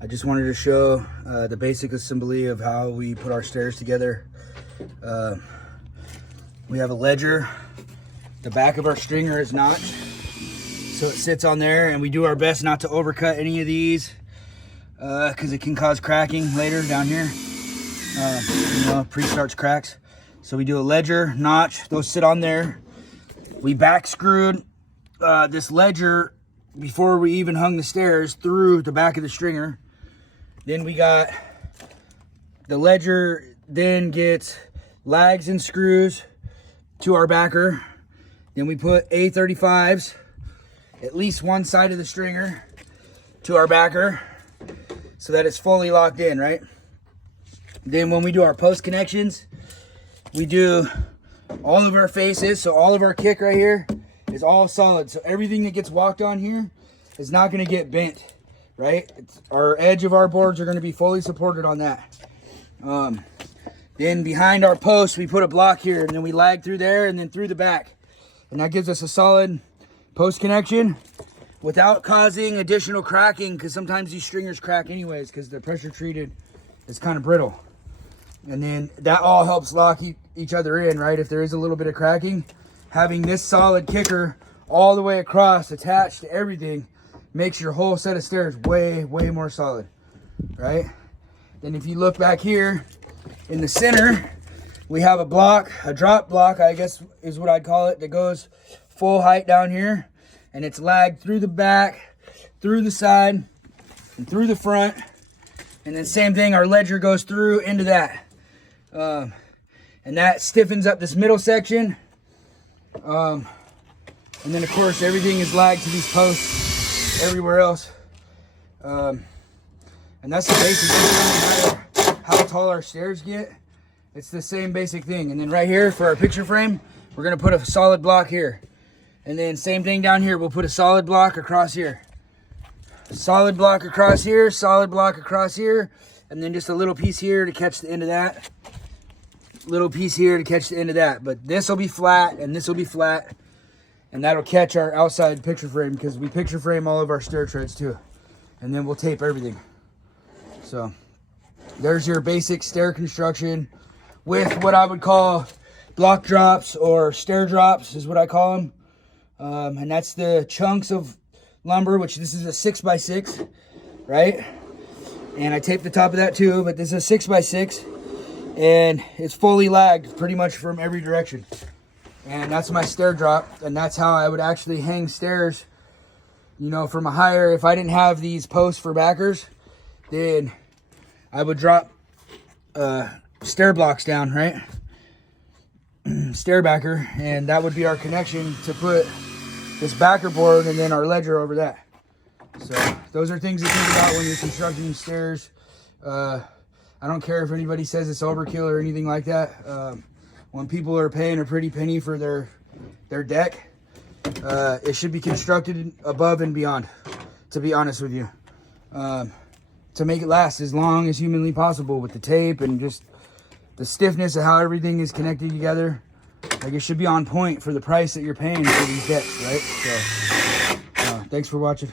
I just wanted to show the basic assembly of how we put our stairs together. We have a ledger. The back of our stringer is notched, so it sits on there, and we do our best not to overcut any of these because it can cause cracking later down here. Pre-starts cracks. So we do a ledger, notch, those sit on there. We back screwed this ledger before we even hung the stairs through the back of the stringer. Then we got the ledger, then gets lags and screws to our backer. Then we put A35s, at least one side of the stringer, to our backer so that it's fully locked in, right? Then when we do our post connections, we do all of our faces. So all of our kick right here is all solid. So everything that gets walked on here is not going to get bent, right? Our edge of our boards are going to be fully supported on that. Then behind our post, we put a block here, and then we lag through there and then through the back. And that gives us a solid post connection without causing additional cracking, because sometimes these stringers crack anyways because they're pressure treated. It's kind of brittle. And then that all helps lock each other in, right? If there is a little bit of cracking, having this solid kicker all the way across attached to everything makes your whole set of stairs way more solid, right? Then if you look back here in the center, we have a block, a drop block, I guess is what I'd call it, that goes full height down here, and it's lagged through the back, through the side, and through the front. And then same thing, our ledger goes through into that. And that stiffens up this middle section. And then of course everything is lagged to these posts everywhere else. And that's the basic thing. No matter how tall our stairs get, it's the same basic thing. And then right here for our picture frame, we're gonna put a solid block here. And then same thing down here, we'll put a solid block across here. Solid block across here, solid block across here, and then just a little piece here to catch the end of that. Little piece here to catch the end of that. But this will be flat, and this will be flat, and that'll catch our outside picture frame, because we picture frame all of our stair treads too. And then we'll tape everything. So there's your basic stair construction with what I would call block drops, or stair drops is what I call them. And that's the chunks of lumber, which this is a 6x6, right? And I taped the top of that too, but this is a 6x6, and it's fully lagged pretty much from every direction. And that's my stair drop, and that's how I would actually hang stairs, you know, from a higher. If I didn't have these posts for backers, then I would drop stair blocks down, right? Stair backer, and that would be our connection to put this backer board and then our ledger over that. So those are things to think about when you're constructing stairs. I don't care if anybody says it's overkill or anything like that. When people are paying a pretty penny for their deck, it should be constructed above and beyond, to be honest with you, to make it last as long as humanly possible with the tape and just the stiffness of how everything is connected together. Like, it should be on point for the price that you're paying for these decks, right? So thanks for watching.